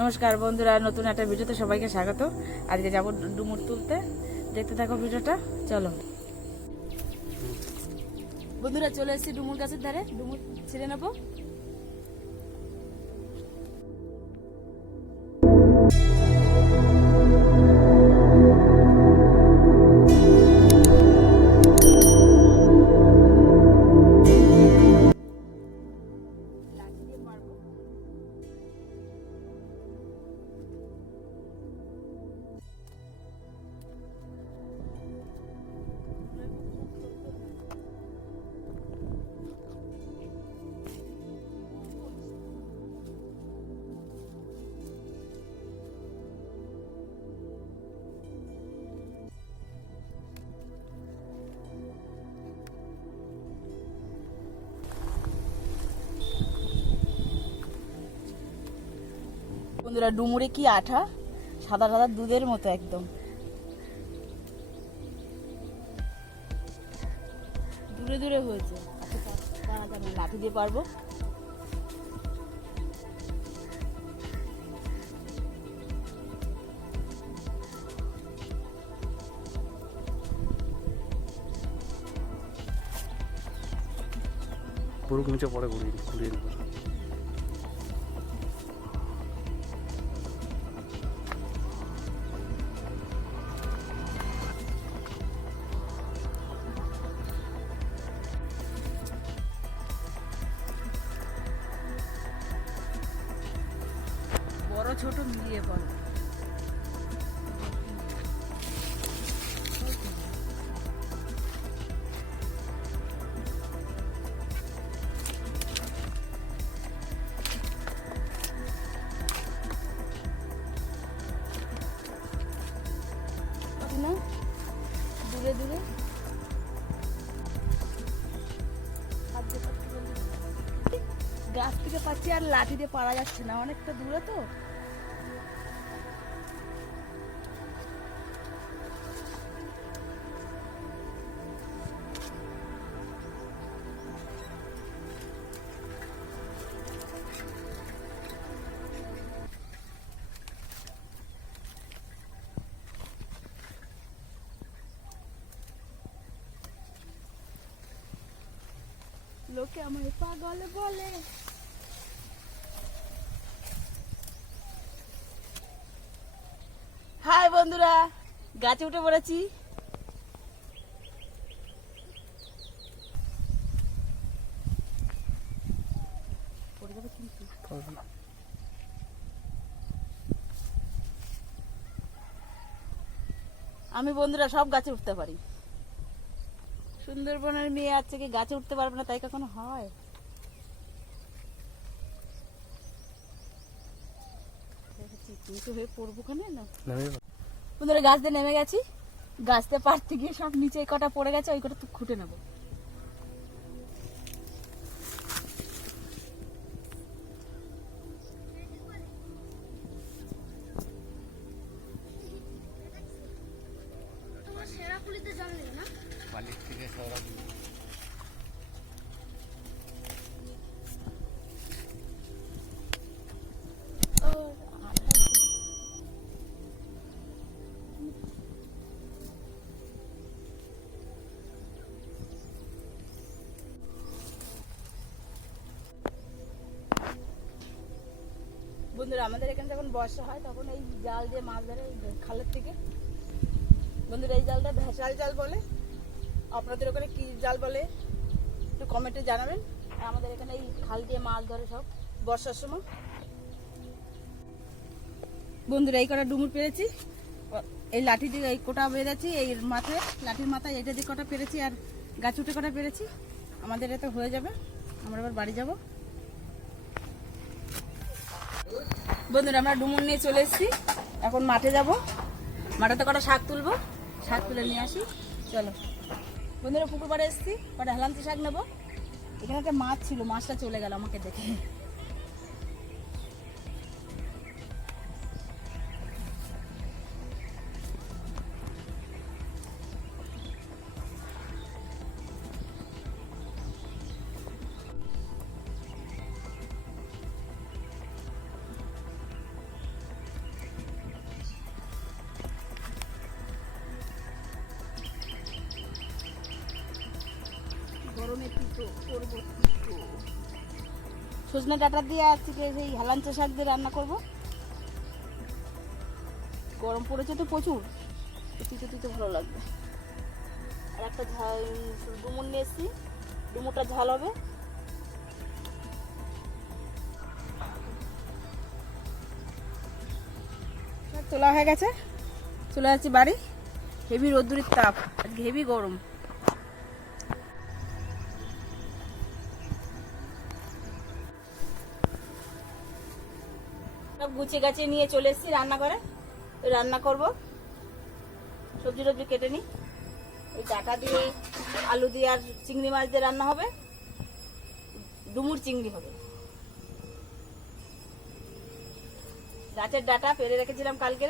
নমস্কার বন্ধুরা, নতুন একটা ভিডিওতে সবাইকে স্বাগত। আজকে যাবো ডুমুর তুলতে, দেখতে থাকো ভিডিওটা। চলো বন্ধুরা, চলে এসেছি ডুমুর গাছের ধারে, ডুমুর ছিঁড়ে নেবো। বন্ধুরা, ডুমুরে কি আঠা, সাদা সাদা দুধের মতো একদম। দূরে দূরে হয়েছে, লাঠি দিয়ে পারবো। পুরো নিচে পড়ে ঘুরিয়ে নেবো। বড় ছোট মিলিয়ে পড়ে। না, দূরে দূরে গাছ থেকে পাচ্ছি, আর লাঠি দিয়ে পারা যাচ্ছে না, অনেকটা দূরে তো। লোকে আমায় পাগল বলে। হাই বন্ধুরা, গাছে উঠে পড়েছি। আমি বন্ধুরা সব গাছে উঠতে পারি। সুন্দরবনের মেয়ে আছে কি গাছে উঠতে পারবে না, তাই কখনো হয়? হয়ে পড়বো খানে না। বন্ধুরা, গাছ দিয়ে নেমে গেছি, গাছতে পারতে গিয়ে সব নিচে কটা পড়ে গেছে, ওই কটা তো খুঁটে নেবো। বন্ধুরা, আমাদের এখানে যখন বর্ষা হয় তখন এই জাল দিয়ে মাছ ধরে খালের থেকে। বন্ধুরা, এই জালটা ভেসাল জাল বলে। আপনাদের ওখানে কি জাল বলে একটু কমেন্টে জানাবেন। আর আমাদের এখানে এই খাল দিয়ে মাছ ধরে সব বর্ষার সময়। বন্ধুরা, এই কটা ডুমুর পেরেছি, এই লাঠি দিয়ে এই কোটা বেঁধেছি, এই মাথায় লাঠির মাথায় এটা দিয়ে কটা পেরেছি, আর গাছ উঠে কটা পেরেছি। আমাদের এতে হয়ে যাবে, আমরা এবার বাড়ি যাব। বন্ধুরা, আমরা ডুমুর নিয়ে চলে এসেছি, এখন মাঠে যাব। মাঠে তো কটা শাক তুলবো, শাক তুলে নিয়ে আসি। চলো বন্ধুরা, পুকুর পাড়ে এসেছি, কটা হেলান্তি শাক নেবো। এখানে একটা মাছ ছিল, মাছটা চলে গেল আমাকে দেখে। করবো সজনে ডাঁটা দিয়ে আজকে সেই হেলাঞ্চা শাক দিয়ে রান্না করব। গরম পড়েছে তো প্রচুর, তিতে তিতে ভালো লাগবে। আর একটা ঝাল ডুমুর নিয়ে এসেছি, ডুমুরটা ঝাল হবে। তোলা হয়ে গেছে, চলে যাচ্ছি বাড়ি। হেভি রোদ্দুরের তাপ, আজকে হেভি গরম। সব গুছিয়ে গাছিয়ে নিয়ে চলে এসেছি রান্নাঘরে, রান্না করব। সবজি টবজি কেটে নিই, ওই ডাঁটা দিয়ে আলু দিয়ে আর চিংড়ি মাছ দিয়ে রান্না হবে, ডুমুর চিংড়ি হবে। গাছের ডাঁটা পেরে রেখেছিলাম কালকে,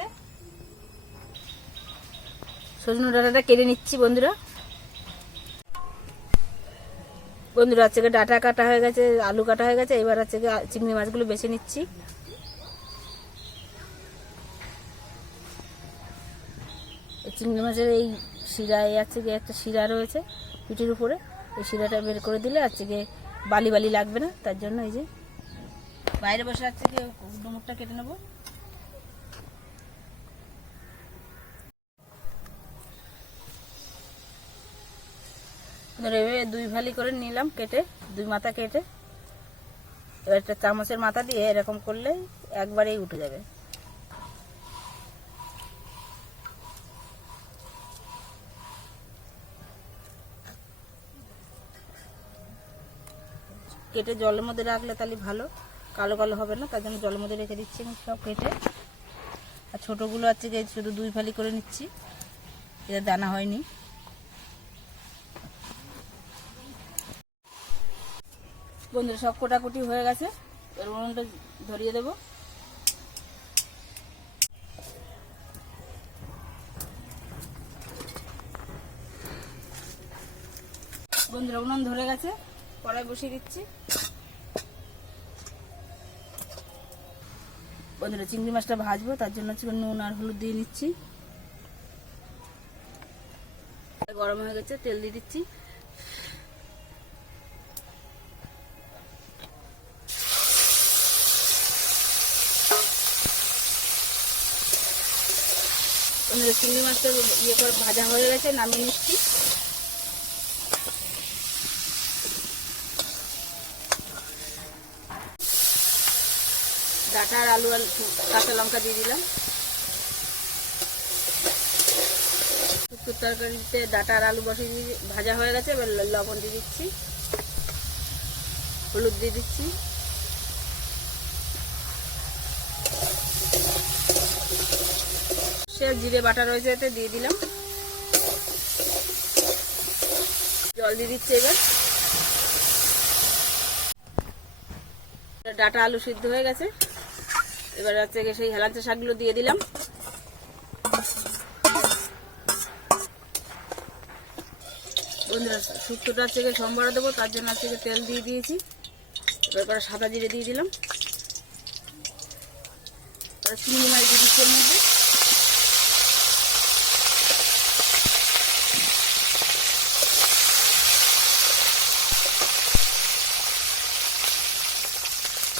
সজনে ডাঁটাটা কেটে নিচ্ছি বন্ধুরা। বন্ধুরা আজকে ডাঁটা কাটা হয়ে গেছে, আলু কাটা হয়ে গেছে, এবার আজকে চিংড়ি মাছগুলো বেছে নিচ্ছি। চিংড়ি মাছের এই শিরায় আছে একটা শিরা রয়েছে পিঠের উপরে, এই শিরাটা বের করে দিলে আজকে বালি বালি লাগবে না, তার জন্য এই যে বাইরে বসে আজকে ডুমুরটা কেটে নেবো। দুই ভালি করে নিলাম কেটে, দুই মাথা কেটে। এবার একটা চামচের মাথা দিয়ে এরকম করলে একবারেই উঠে যাবে। কেটে জলের মধ্যে রাখলে তাহলে ভালো, কালো কালো হবে না, তার জন্য জলের মধ্যে রেখে দিচ্ছি আমি সব কেটে। আর ছোটোগুলো আছে যে শুধু দুই ফালি করে নিচ্ছি, এটা দানা হয়নি। বন্ধুরা সব কোটাকুটি হয়ে গেছে, এর উনুনটা ধরিয়ে দেবো। বন্ধুরা উনুন ধরে গেছে, কড়াই বসিয়ে দিচ্ছি। বন্ধুরা চিংড়ি মাছটা ভাজবো, তার জন্য নুন আর হলুদ দিয়ে নিচ্ছি। গরম হয়ে গেছে, তেল দিয়ে দিচ্ছি। চিংড়ি মাছটা ইয়ে করে ভাজা হয়ে গেছে, নামিয়ে নিচ্ছি। ডাঁটা আর আলু আর কাঁচা লঙ্কা দিয়ে দিলাম। শুক্তোর তরকারিতে ডাঁটা আর আলু বসে দিয়ে ভাজা হয়ে গেছে, এবার লবণ দিয়ে দিচ্ছি, হলুদ দিয়ে দিচ্ছি। সে জিরে বাটা রয়েছে এতে দিয়ে দিলাম, জল দিয়ে দিচ্ছি। এবার ডাঁটা আলু সিদ্ধ হয়ে গেছে, এবার হচ্ছে সেই হেলাঞ্চা শাকগুলো দিয়ে দিলাম। বন্ধুরা শুক্তোটা হচ্ছে সোমবার দেবো, তার জন্য হচ্ছে তেল দিয়ে দিয়েছি। এবার সাদা জিরে দিয়ে দিলাম, চিংড়ি মাছ দিয়ে দিচ্ছি এর মধ্যে।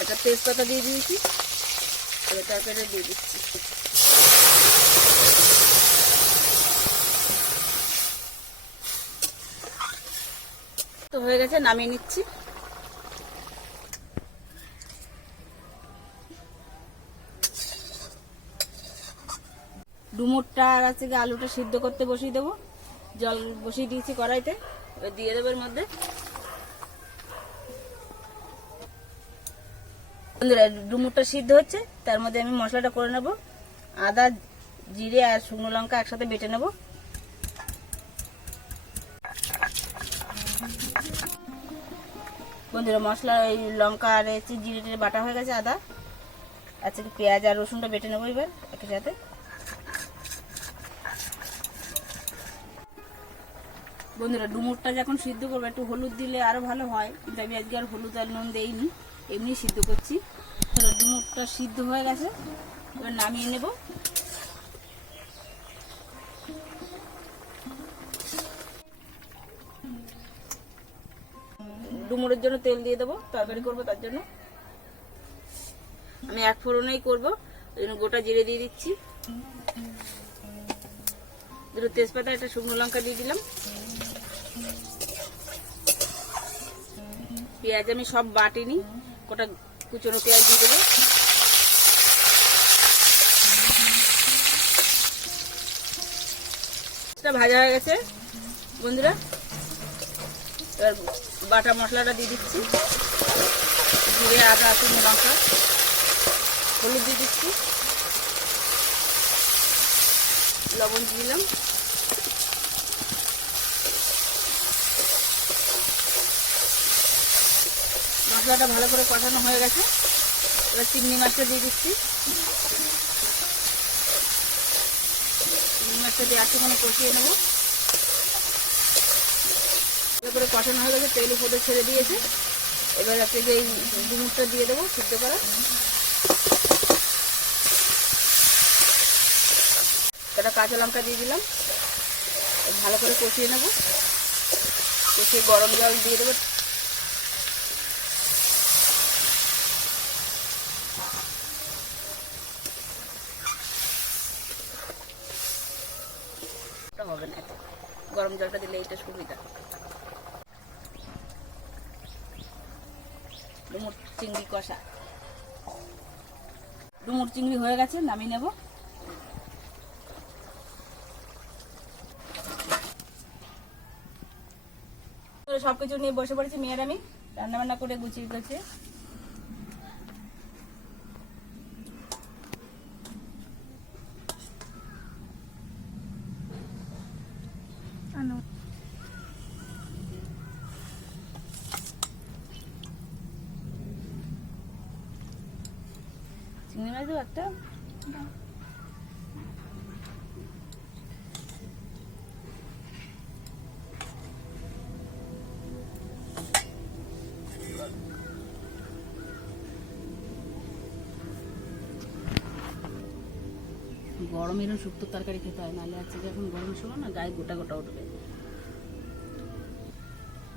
একটা তেজপাতা দিয়ে দিয়েছি, এবার তরকারিটা দিয়ে দিচ্ছি। তো হয়ে গেছে, নামিয়ে নিচ্ছি। ডুমুরটা আর আছে আলুটা সিদ্ধ করতে বসিয়ে দেবো, জল বসিয়ে দিয়েছি কড়াইতে, এবার দিয়ে দেবো এর মধ্যে। বন্ধুরা ডুমুরটা সিদ্ধ হচ্ছে, তার মধ্যে আমি মশলাটা করে নেব। আদা জিরে আর শুকনো লঙ্কা একসাথে বেটে নেব। বন্ধুরা মশলা এই লঙ্কা আর জিরে বাটা হয়ে গেছে, আদা আচ্ছা পেঁয়াজ আর রসুনটা বেটে নেবো এবার একই সাথে। বন্ধুরা ডুমুরটা যখন সিদ্ধ করবো একটু হলুদ দিলে আরো ভালো হয়, কিন্তু আমি আজকে আর হলুদ আর নুন দেইনি, এমনি সিদ্ধ করছি। ডুমুরটা সিদ্ধ হয়ে গেছে, এবার নামিয়ে নেব। ডুমুরের জন্য তেল দিয়ে দেবো, তরকারি করবো তার জন্য। আমি এক ফোড়নেই করবো, ওই জন্য গোটা জিরে দিয়ে দিচ্ছি, দুটো তেজপাতা, একটা শুকনো লঙ্কা দিয়ে দিলাম। পেঁয়াজ আমি সব বাটিনি, গোটা কুচনো পেঁয়াজ দিয়ে দেবো। ভাজা হয়ে গেছে বন্ধুরা, এবার বাটা মশলাটা দিয়ে দিচ্ছি, জিরে, আদা, শুকনো লঙ্কা, হলুদ দিয়ে দিচ্ছি, লবণ দিয়ে দিলাম। মশলাটা ভালো করে কষানো হয়ে গেছে, এবার চিংড়ি মাছটা দিয়ে দিচ্ছি। চিংড়ি মাছটা দিয়ে একটুখানি কষিয়ে নেবো। ভালো করে কষানো হয়ে গেছে, তেল উপরে ছেড়ে দিয়েছে। এবার একটা যে ডুমুরটা দিয়ে দেবো সিদ্ধ করা, একটা কাঁচা লঙ্কা দিয়ে দিলাম, ভালো করে কষিয়ে নেবো। কষিয়ে গরম জল দিয়ে দেবো। হবে না, গরম জলটা দিলে এইটা সুবিধা। ডুমুর চিংড়ি কষা, ডুমুর চিংড়ি হয়ে গেছে, নামিয়ে নেব। সবকিছু নিয়ে বসে পড়েছি, মেয়ের আমি রান্না বান্না করে গুছিয়ে গেছে। চিংড়ি মাছ দেবো একটা, গরম এরকম শুক্তো তরকারি খেতে হয়, নাহলে আজকে এখন গরমের সময় না গায়ে গোটা গোটা উঠবে।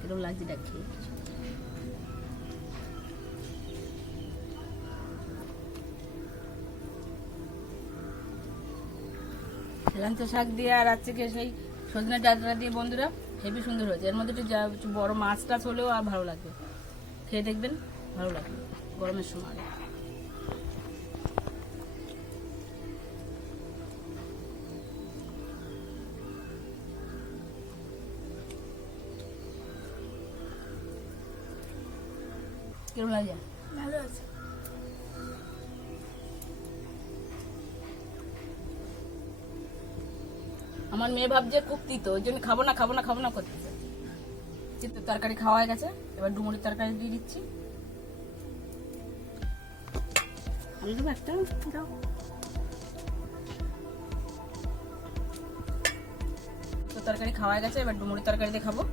এরকম লাগছে দেখ খেয়ে। হেলাঞ্চা শাক দিয়ে আর আজকে সেই সজনে ডাঁটা দিয়ে বন্ধুরা হেবি সুন্দর হয়েছে। এর মধ্যে একটু বড় মাছ টাছ হলেও আর ভালো লাগবে, খেয়ে দেখবেন ভালো লাগবে গরমের সময়। কিরকম লাগে? ভালো আছে। আমার মেয়ে ভাবছে খুব তিতো, ওই জন্য খাবো না খাবো না খাবো না করতেছে। চিত্ত তরকারি খাওয়া হয়ে গেছে, এবার ডুমুরের তরকারি দিয়ে দিচ্ছি। আমি দেবো একটা, দাও। তরকারি খাওয়া হয়ে গেছে, এবার ডুমুরের তরকারি দিয়ে খাবো।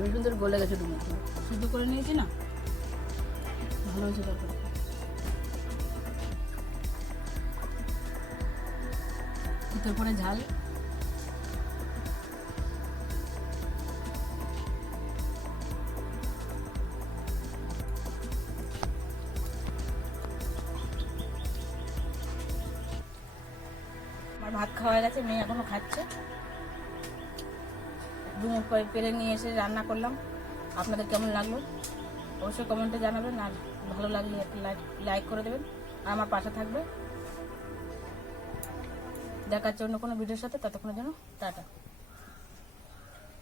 আমি সুন্দর গলে গেছে, ডুমুর সিদ্ধ করে নিয়েছি না, ভালো হয়েছে তরকারি। ভিতর পরে ঝাল, আমার ভাত খাওয়া গেছে, মেয়ে এখনো খাচ্ছে। ডুমুর পেরে নিয়ে এসে রান্না করলাম। আপনাদের কেমন লাগলো অবশ্যই কমেন্টে জানাবেন, আর ভালো লাগলে একটা লাইক করে দেবেন, আর আমার পাশে থাকবে। দেখার জন্য কোনো ভিডিওর সাথে, ততক্ষণের জন্য টাটা।